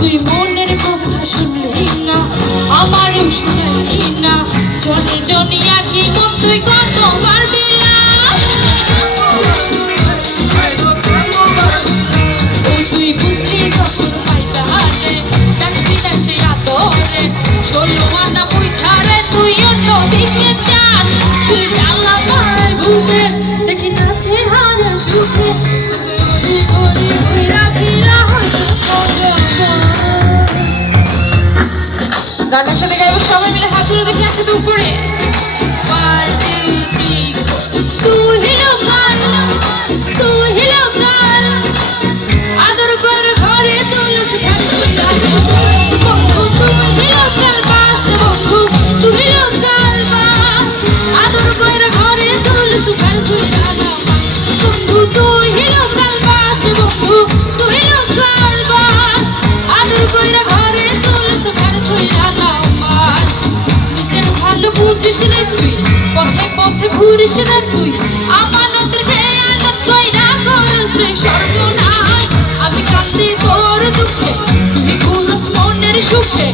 তুই মনের কথা শুনলি না, আমারও শুনালি না, জনে জনে আঁকি মন তুই কতবার বিলাস। তুই বুঝলি যখন পাইতা রে, ডাকলি না সে আদরে, 16 আনা পুইছারে তুই অন্য দিকে যাস। তুই জ্বালা পায় বুকে দেখি নাচে হারা সুখে, গানটার সাথে গাইব সবাই মিলে, হাত তুলে দেখি একসাথে উপরে। 1 2 3 তুই লোকাল, তুই লোকাল, আদর কর ঘরে তুলে সুখান বন্ধু, তুমি লোকাল বাস বন্ধু, তুমি লোকাল বাস, আদর কর ঘরে তুলে সুখান তুই রানা বন্ধু, তুই লোকাল বাস বন্ধু, তুমি লোকাল বাস, আদর কর ঘরে তুলে সুখান তুই রানা মাস। নিজের ভালো বুঝিস রে তুই, পথে পথে ঘুরিস রে তুই, আমানতের খেয়ানত কইরা করস রে সর্বনাশ। আমি কান্দি তোর দুঃখে, তুই ঘুরস মনের সুখে।